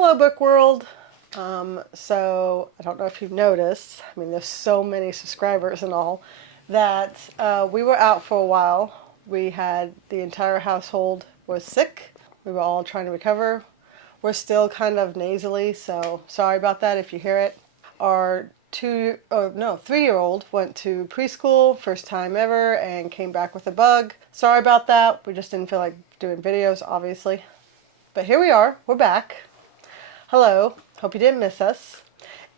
Hello, book world. So I don't know if you've noticed, I mean, there's so many subscribers and all, that we were out for a while. We had the entire household was sick. We were all trying to recover. We're still kind of nasally, so sorry about that if you hear it. Our 3-year-old went to preschool, first time ever, and came back with a bug. Sorry about that. We just didn't feel like doing videos, obviously. But here we are. We're back. Hello. Hope you didn't miss us.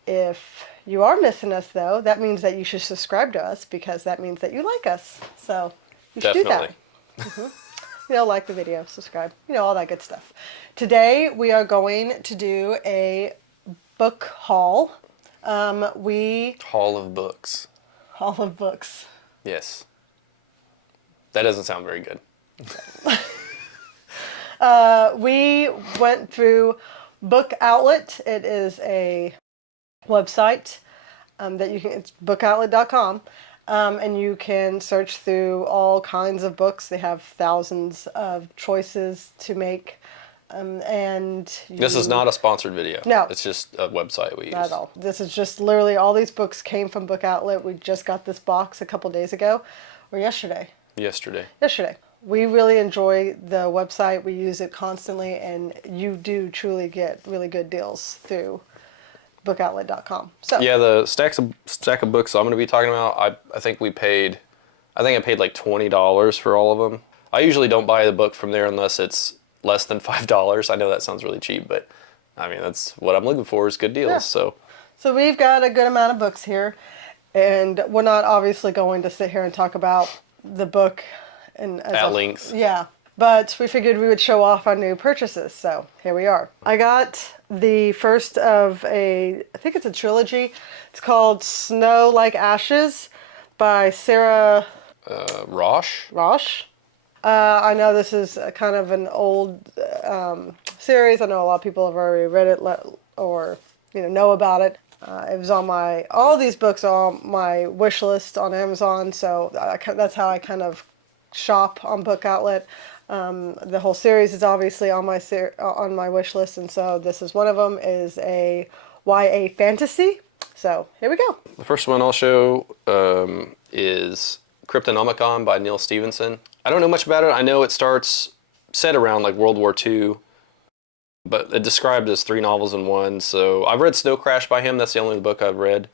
If you are missing us, though, that means that you should subscribe to us because that means that you like us. So you should do that. Like the video, subscribe, all that good stuff. Today we are going to do a book haul. Haul of books. Haul of books. Yes. That doesn't sound very good. We went through Book Outlet. It is a website that you can, it's bookoutlet.com. And you can search through all kinds of books. They have thousands of choices to make. This is not a sponsored video. No. It's just a website we use. Not at all. This is just literally all these books came from Book Outlet. We just got this box a couple days ago. Or yesterday. Yesterday. We really enjoy the website. We use it constantly, and you do truly get really good deals through bookoutlet.com. So yeah, the stack of books I'm going to be talking about, I think I paid like $20 for all of them. I usually don't buy the book from there unless it's less than $5. I know that sounds really cheap, but I mean, that's what I'm looking for is good deals. Yeah. So we've got a good amount of books here, and we're not obviously going to sit here and talk about the book at length. Yeah, but we figured we would show off our new purchases, so here we are. I got the first of I think it's a trilogy. It's called Snow Like Ashes by Sara Raasch. I know this is kind of an old series. I know a lot of people have already read it or know about it. It was on all these books are on my wish list on Amazon, so that's how I kind of shop on Book Outlet. The whole series is obviously on my wish list, and so this is one of them, is a YA fantasy. So here we go. The first one I'll show is Cryptonomicon by Neal Stephenson. I don't know much about it. I know it starts set around like World War II, but it's described as 3 novels in one. So I've read Snow Crash by him. That's the only book I've read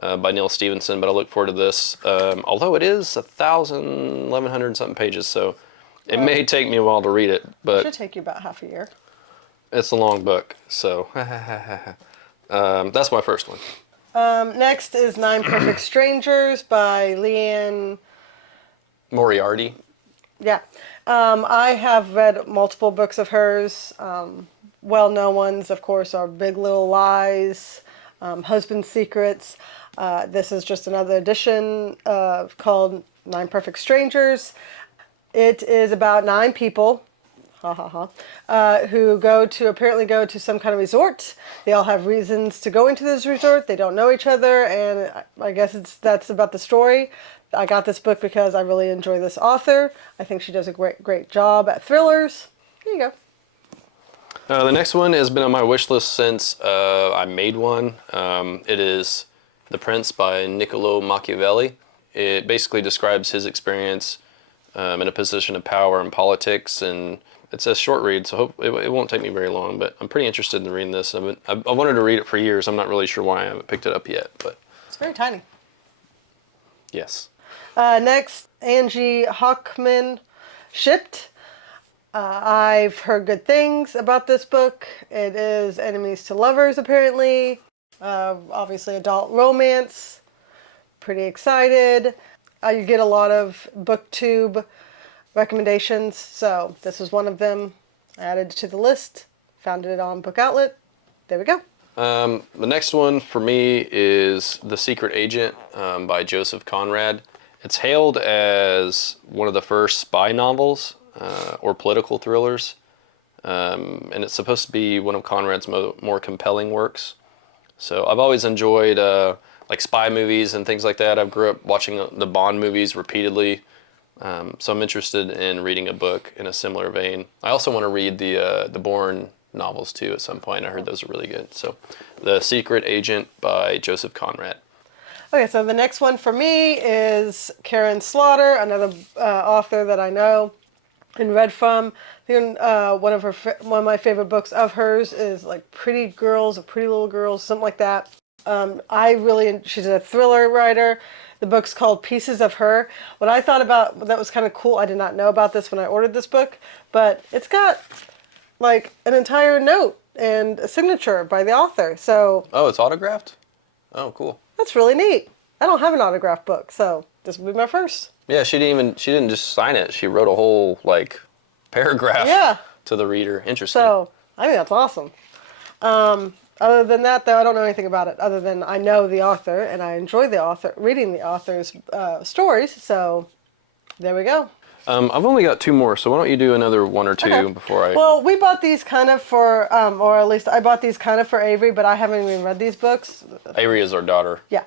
by Neal Stephenson, but I look forward to this. Although it is 1,100 something pages, so it may take me a while to read it. But it should take you about half a year. It's a long book, so that's my first one. Next is 9 Perfect Strangers by Liane. Moriarty. Yeah. I have read multiple books of hers. Well-known ones, of course, are Big Little Lies, Husband's Secrets. This is just another edition called 9 Perfect Strangers. It is about 9 people who apparently go to some kind of resort. They all have reasons to go into this resort. They don't know each other, and I guess that's about the story. I got this book because I really enjoy this author. I think she does a great job at thrillers. Here you go. The next one has been on my wish list since I made one. It is The Prince by Niccolo Machiavelli. It basically describes his experience in a position of power in politics, and it's a short read, so it won't take me very long, but I'm pretty interested in reading this. I wanted to read it for years. I'm not really sure why I haven't picked it up yet, but it's very tiny. Yes. Next, Angie Hockman, Shipped. I've heard good things about this book. It is enemies to lovers, apparently. Obviously adult romance. Pretty excited. You get a lot of BookTube recommendations, so this was one of them. I added it to the list. Found it on Book Outlet. There we go. The next one for me is The Secret Agent by Joseph Conrad. It's hailed as one of the first spy novels or political thrillers, and it's supposed to be one of Conrad's more compelling works. So I've always enjoyed like spy movies and things like that. I grew up watching the Bond movies repeatedly, so I'm interested in reading a book in a similar vein. I also want to read the novels too at some point. I heard those are really good. So, The Secret Agent by Joseph Conrad. Okay, so the next one for me is Karin Slaughter, another author that I know and read from. I think one of my favorite books of hers is like Pretty Girls or Pretty Little Girls, something like that. She's a thriller writer. The book's called Pieces of Her. What I thought about that was kind of cool, I did not know about this when I ordered this book, but it's got like an entire note and a signature by the author. So Oh, it's autographed? Oh, cool. that's really neat. I don't have an autographed book, so this will be my first. Yeah, she didn't just sign it. She wrote a whole like paragraph to the reader. Interesting. So I think that's awesome. Other than that, though, I don't know anything about it. Other than I know the author and I enjoy reading the author's stories. So there we go. I've only got 2 more, so why don't you do another 1 or 2 before I... Well, we bought these kind of for, or at least I bought these kind of for Avery, but I haven't even read these books. Avery is our daughter. Yeah,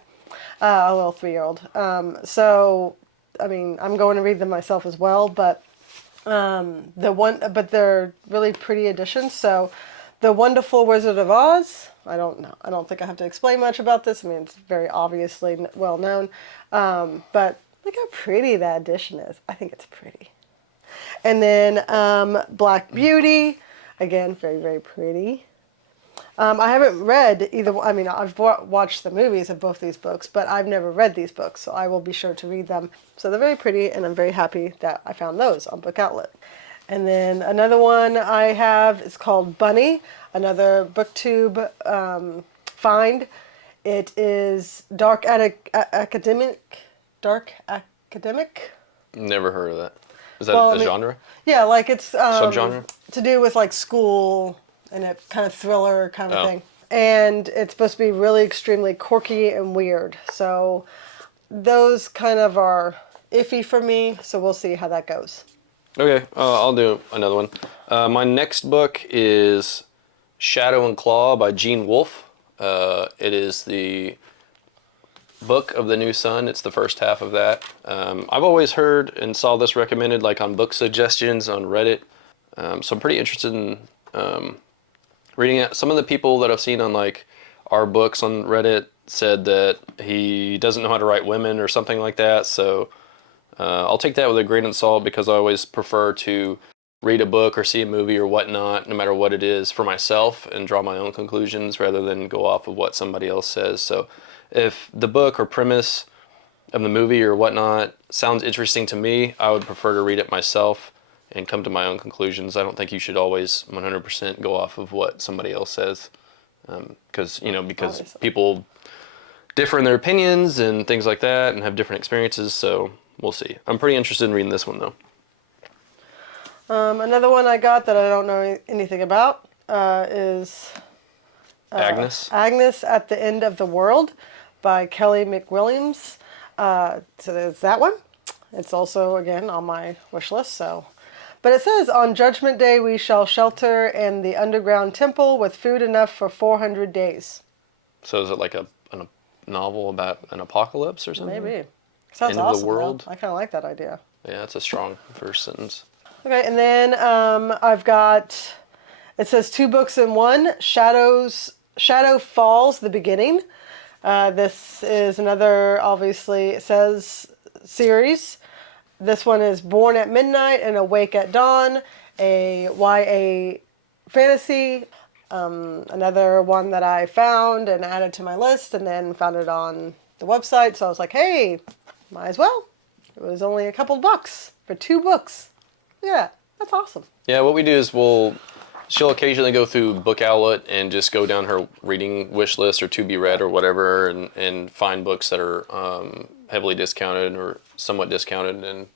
a little 3-year-old. So, I mean, I'm going to read them myself as well, but but they're really pretty editions. So, The Wonderful Wizard of Oz. I don't know. I don't think I have to explain much about this. I mean, it's very obviously well known, but look how pretty that edition is. I think it's pretty. And then Black Beauty, again, very, very pretty. I haven't read either. I mean, I've watched the movies of both these books, but I've never read these books, so I will be sure to read them. So they're very pretty, and I'm very happy that I found those on Book Outlet. And then another one I have is called Bunny, another BookTube find. It is academic. Never heard of that. Is that a genre? Yeah, like it's subgenre? To do with like school and a kind of thriller kind of thing. And it's supposed to be really extremely quirky and weird. So those kind of are iffy for me. So we'll see how that goes. Okay, I'll do another one. My next book is Shadow and Claw by Gene Wolfe. It is the book of the new sun. It's the first half of that. I've always heard and saw this recommended like on book suggestions on Reddit. So I'm pretty interested in reading it. Some of the people that I've seen on like our books on Reddit said that he doesn't know how to write women or something like that. So I'll take that with a grain of salt because I always prefer to read a book or see a movie or whatnot, no matter what it is, for myself and draw my own conclusions rather than go off of what somebody else says. So if the book or premise of the movie or whatnot sounds interesting to me, I would prefer to read it myself and come to my own conclusions. I don't think you should always 100% go off of what somebody else says, because Obviously. people differ in their opinions and things like that and have different experiences. So we'll see. I'm pretty interested in reading this one though. Another one I got that I don't know anything about is Agnes. Agnes at the End of the World by Kelly McWilliams. So there's that one. It's also, again, on my wish list. But it says, on Judgment Day we shall shelter in the underground temple with food enough for 400 days. So is it like a novel about an apocalypse or something? Maybe. Sounds End awesome. of the world. Though. I kind of like that idea. Yeah, that's a strong first sentence. Okay, and then I've got, it says 2 books in one, Shadow Falls, The Beginning. This is another, obviously, it says series. This one is Born at Midnight and Awake at Dawn, a YA fantasy. Another one that I found and added to my list and then found it on the website. So I was like, hey, might as well. It was only a couple bucks for 2 books. Yeah, that's awesome. Yeah, what we do is she'll occasionally go through Book Outlet and just go down her reading wish list or to be read or whatever and find books that are heavily discounted or somewhat discounted, and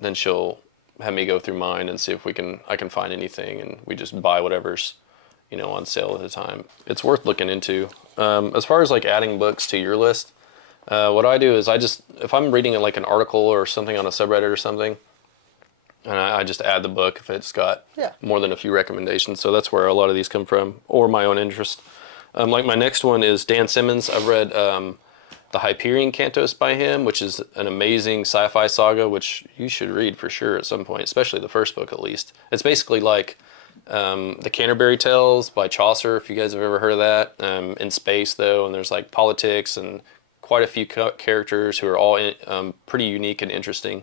then she'll have me go through mine and see if I can find anything, and we just buy whatever's on sale at the time. It's worth looking into. As far as like adding books to your list, what I do is if I'm reading like an article or something on a subreddit or something, and I just add the book if it's got more than a few recommendations. So that's where a lot of these come from, or my own interest. Like my next one is Dan Simmons. I've read the Hyperion Cantos by him, which is an amazing sci-fi saga, which you should read for sure at some point, especially the first book at least. It's basically like The Canterbury Tales by Chaucer, if you guys have ever heard of that. In space, though, and there's like politics and quite a few characters who are all pretty unique and interesting.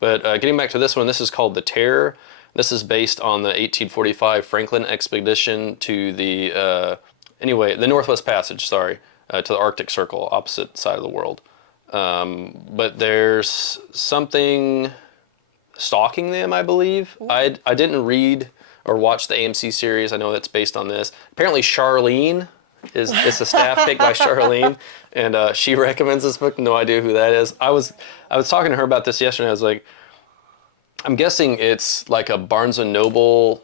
But getting back to this one, this is called The Terror. This is based on the 1845 Franklin expedition to the Northwest Passage, to the Arctic Circle, opposite side of the world. But there's something stalking them, I believe. I didn't read or watch the AMC series. I know that's based on this. Apparently Charlene is a staff pick by Charlene, and she recommends this book. No idea who that is. I was talking to her about this yesterday. I was like, I'm guessing it's like a Barnes and Noble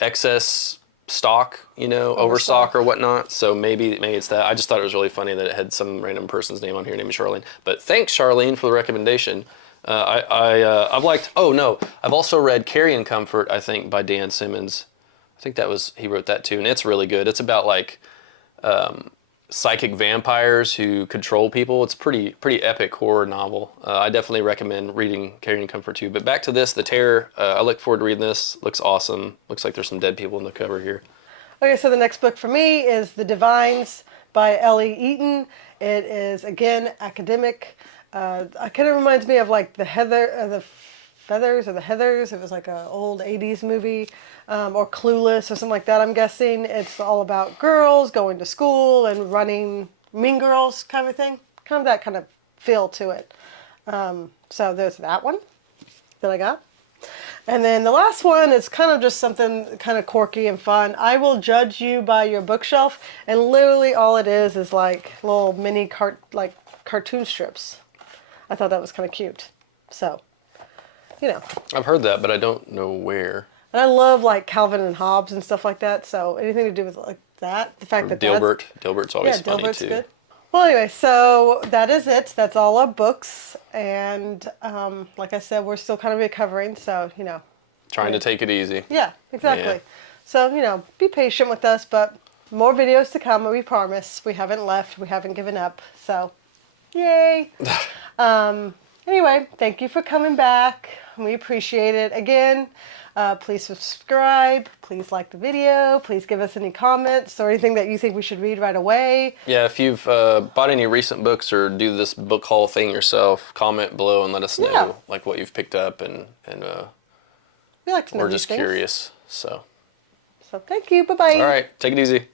excess stock, overstock or whatnot. So maybe it's that. I just thought it was really funny that it had some random person's name on here named Charlene. But thanks, Charlene, for the recommendation. I've liked. Oh no, I've also read Carrion Comfort, I think, by Dan Simmons. I think he wrote that too, and it's really good. It's about like psychic vampires who control people. It's pretty epic horror novel. I definitely recommend reading Carrion Comfort too. But back to this, The Terror. I look forward to reading this. Looks awesome. Looks like there's some dead people in the cover here. Okay, so the next book for me is The Divines by Ellie Eaton. It is, again, academic. It kind of reminds me of like the Feathers or the Heathers. It was like an old 80s movie, or Clueless or something like that, I'm guessing. It's all about girls going to school and running Mean Girls kind of thing. Kind of that kind of feel to it. So there's that one that I got. And then the last one is kind of just something kind of quirky and fun. I Will Judge You by Your Bookshelf. And literally all it is like little mini cartoon strips. I thought that was kind of cute. So, I've heard that, but I don't know where. And I love like Calvin and Hobbes and stuff like that. So anything to do with like that, the fact that Dilbert's always funny Dilbert's too. Good. Well, anyway, so that is it. That's all our books, and like I said, we're still kind of recovering. So Trying to take it easy. Yeah, exactly. Yeah. So be patient with us, but more videos to come. We promise. We haven't left. We haven't given up. So, yay. Anyway, thank you for coming back. We appreciate it. Again, please subscribe. Please like the video. Please give us any comments or anything that you think we should read right away. Yeah, if you've bought any recent books or do this book haul thing yourself, comment below and let us know like what you've picked up, and we like to know we're these just things. curious. So thank you. Bye-bye. All right, take it easy.